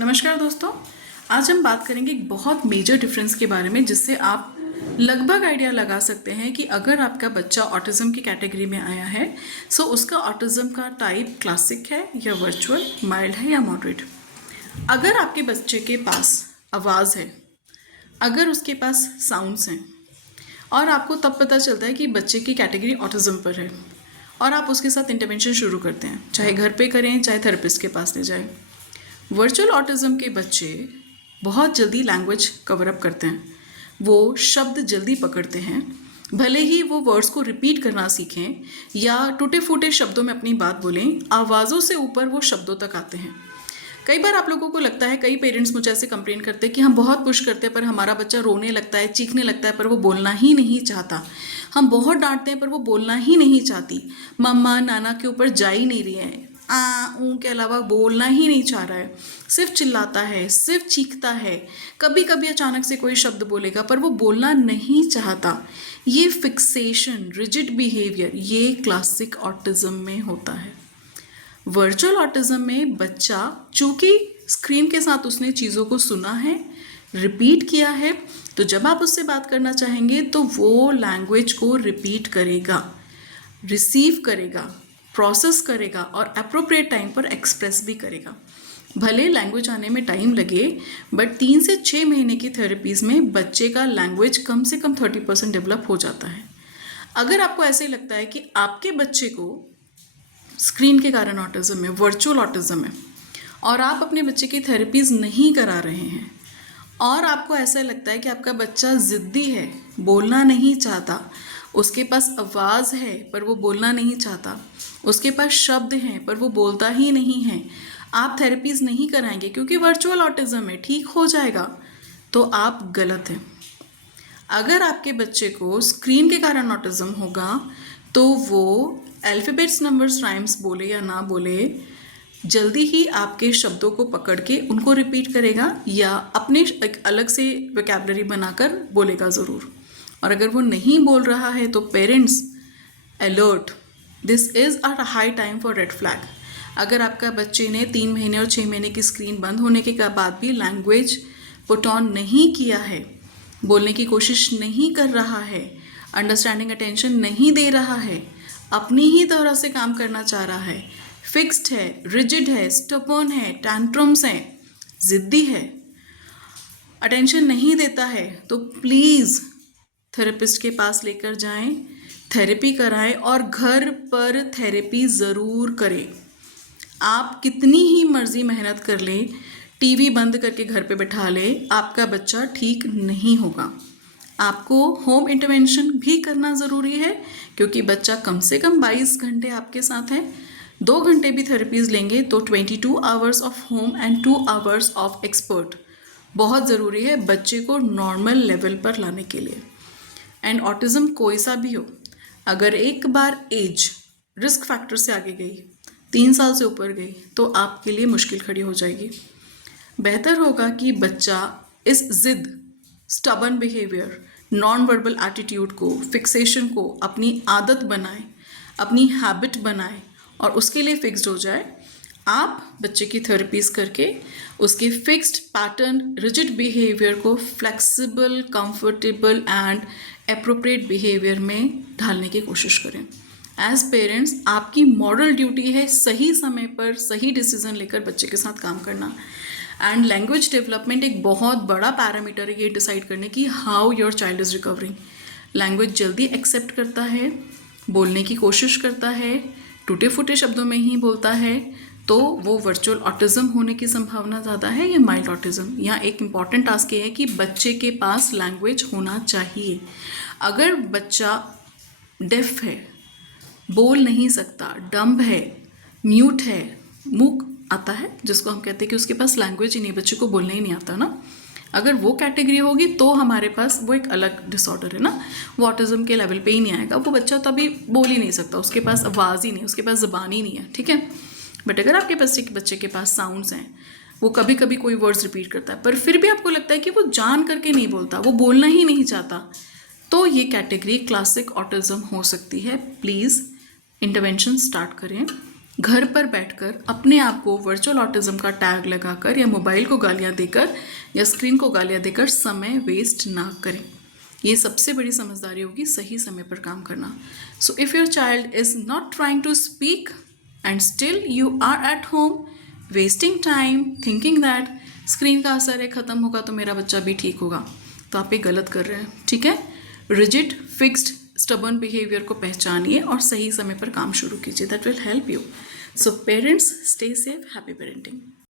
नमस्कार दोस्तों, आज हम बात करेंगे एक बहुत मेजर डिफरेंस के बारे में जिससे आप लगभग आइडिया लगा सकते हैं कि अगर आपका बच्चा ऑटिज्म की कैटेगरी में आया है सो उसका ऑटिज्म का टाइप क्लासिक है या वर्चुअल, माइल्ड है या मॉडरेट। अगर आपके बच्चे के पास आवाज़ है, अगर उसके पास साउंड्स हैं और आपको तब पता चलता है कि बच्चे की कैटेगरी ऑटिज्म पर है और आप उसके साथ इंटरवेंशन शुरू करते हैं, चाहे घर पे करें चाहे थेरेपिस्ट के पास ले जाएं। वर्चुअल ऑटिज्म के बच्चे बहुत जल्दी लैंग्वेज कवर अप करते हैं, वो शब्द जल्दी पकड़ते हैं, भले ही वो वर्ड्स को रिपीट करना सीखें या टूटे फूटे शब्दों में अपनी बात बोलें, आवाज़ों से ऊपर वो शब्दों तक आते हैं। कई बार आप लोगों को लगता है, कई पेरेंट्स मुझे ऐसे कंप्लेन करते हैं कि हम बहुत पुश करते हैं पर हमारा बच्चा रोने लगता है, चीखने लगता है पर वो बोलना ही नहीं चाहता। हम बहुत डांटते हैं पर वो बोलना ही नहीं चाहती, मम्मा नाना के ऊपर जा ही नहीं रही है, ऊ के अलावा बोलना ही नहीं चाह रहा है, सिर्फ चिल्लाता है, सिर्फ चीखता है, कभी कभी अचानक से कोई शब्द बोलेगा पर वो बोलना नहीं चाहता। ये फिक्सेशन, रिजिड बिहेवियर, ये क्लासिक ऑटिज्म में होता है। वर्चुअल ऑटिज्म में बच्चा चूंकि स्क्रीन के साथ उसने चीज़ों को सुना है, रिपीट किया है, तो जब आप उससे बात करना चाहेंगे तो वो लैंग्वेज को रिपीट करेगा, रिसीव करेगा, प्रोसेस करेगा और अप्रोप्रिएट टाइम पर एक्सप्रेस भी करेगा। भले लैंग्वेज आने में टाइम लगे बट 3 से 6 महीने की थेरेपीज़ में बच्चे का लैंग्वेज कम से कम 30% डेवलप हो जाता है। अगर आपको ऐसे लगता है कि आपके बच्चे को स्क्रीन के कारण ऑटिज्म है, वर्चुअल ऑटिज्म है और आप अपने बच्चे की थेरेपीज़ नहीं करा रहे हैं और आपको ऐसा लगता है कि आपका बच्चा ज़िद्दी है, बोलना नहीं चाहता, उसके पास आवाज़ है पर वो बोलना नहीं चाहता, उसके पास शब्द हैं पर वो बोलता ही नहीं है, आप थेरेपीज़ नहीं कराएंगे क्योंकि वर्चुअल ऑटिज्म है, ठीक हो जाएगा, तो आप गलत हैं। अगर आपके बच्चे को स्क्रीन के कारण ऑटिज्म होगा तो वो अल्फ़ाबेट्स, नंबर्स, राइम्स बोले या ना बोले, जल्दी ही आपके शब्दों को पकड़ के उनको रिपीट करेगा या अपने एक अलग से वोकैबुलरी बनाकर बोलेगा ज़रूर। और अगर वो नहीं बोल रहा है तो parents alert, this is a high time for red flag. अगर आपका बच्चे ने 3 महीने और 6 महीने की स्क्रीन बंद होने के बाद भी लैंग्वेज पुट ऑन नहीं किया है, बोलने की कोशिश नहीं कर रहा है, अंडरस्टैंडिंग अटेंशन नहीं दे रहा है, अपनी ही तरह से काम करना चाह रहा है, फिक्स्ड है, रिजिड है, स्टबर्न है, टैंट्रम्स हैं, ज़िद्दी है, अटेंशन नहीं देता है, तो प्लीज़ थेरेपिस्ट के पास लेकर जाएं, थेरेपी कराएं और घर पर थेरेपी ज़रूर करें। आप कितनी ही मर्ज़ी मेहनत कर लें, टीवी बंद करके घर पे बैठा लें, आपका बच्चा ठीक नहीं होगा। आपको होम इंटरवेंशन भी करना ज़रूरी है क्योंकि बच्चा कम से कम 22 घंटे आपके साथ है। 2 घंटे भी थेरेपीज़ लेंगे तो 22 hours of home and 2 hours of expert बहुत ज़रूरी है बच्चे को नॉर्मल लेवल पर लाने के लिए। एंड ऑटिज्म कोई सा भी हो, अगर एक बार एज रिस्क फैक्टर से आगे गई, 3 साल से ऊपर गई, तो आपके लिए मुश्किल खड़ी हो जाएगी। बेहतर होगा कि बच्चा इस ज़िद, stubborn behaviour, non verbal attitude को, फिक्सेशन को अपनी आदत बनाए, अपनी हैबिट बनाए और उसके लिए फिक्स्ड हो जाए। आप बच्चे की थेरेपीज़ करके उसके फिक्स्ड पैटर्न, रिजिड बिहेवियर को flexible, comfortable and appropriate behaviour में ढालने की कोशिश करें। एज पेरेंट्स आपकी मॉरल ड्यूटी है सही समय पर सही डिसीजन लेकर बच्चे के साथ काम करना। एंड लैंग्वेज डेवलपमेंट एक बहुत बड़ा पैरामीटर है ये डिसाइड करने की how your child is recovering. Language जल्दी एक्सेप्ट करता है, बोलने की कोशिश करता है, टूटे फूटे शब्दों में ही बोलता है, तो वो वर्चुअल ऑटिज्म होने की संभावना ज़्यादा है या माइल्ड ऑटिज्म। यहाँ एक इम्पॉर्टेंट टास्क ये है कि बच्चे के पास लैंग्वेज होना चाहिए। अगर बच्चा डेफ है, बोल नहीं सकता, डम्ब है, म्यूट है, मूक आता है जिसको हम कहते हैं कि उसके पास लैंग्वेज ही नहीं, बच्चे को बोलने ही नहीं आता ना, अगर वो कैटेगरी होगी तो हमारे पास वो एक अलग डिसऑर्डर है ना, वो ऑटिज्म के लेवल पे ही नहीं आएगा, वो बच्चा तभी बोल ही नहीं सकता, उसके पास आवाज़ ही नहीं, उसके पास ज़बान ही नहीं है, ठीक है। बट अगर आपके बच्चे के पास साउंड्स हैं, वो कभी कभी कोई वर्ड्स रिपीट करता है पर फिर भी आपको लगता है कि वो जान करके नहीं बोलता, वो बोलना ही नहीं चाहता, तो ये कैटेगरी क्लासिक ऑटिज्म हो सकती है। प्लीज़ इंटरवेंशन स्टार्ट करें, घर पर बैठकर अपने आप को वर्चुअल ऑटिज्म का टैग लगाकर या मोबाइल को गालियां देकर या स्क्रीन को गालियां देकर समय वेस्ट ना करें। ये सबसे बड़ी समझदारी होगी, सही समय पर काम करना। So if your child is not trying to speak and still you are at home wasting time thinking that screen का असर है, ख़त्म होगा तो मेरा बच्चा भी ठीक होगा, तो आप ये गलत कर रहे हैं। ठीक है, रिजिड फिक्स्ड स्टबर्न बिहेवियर को पहचानिए और सही समय पर काम शुरू कीजिए। That will help you. So parents, stay safe, happy parenting.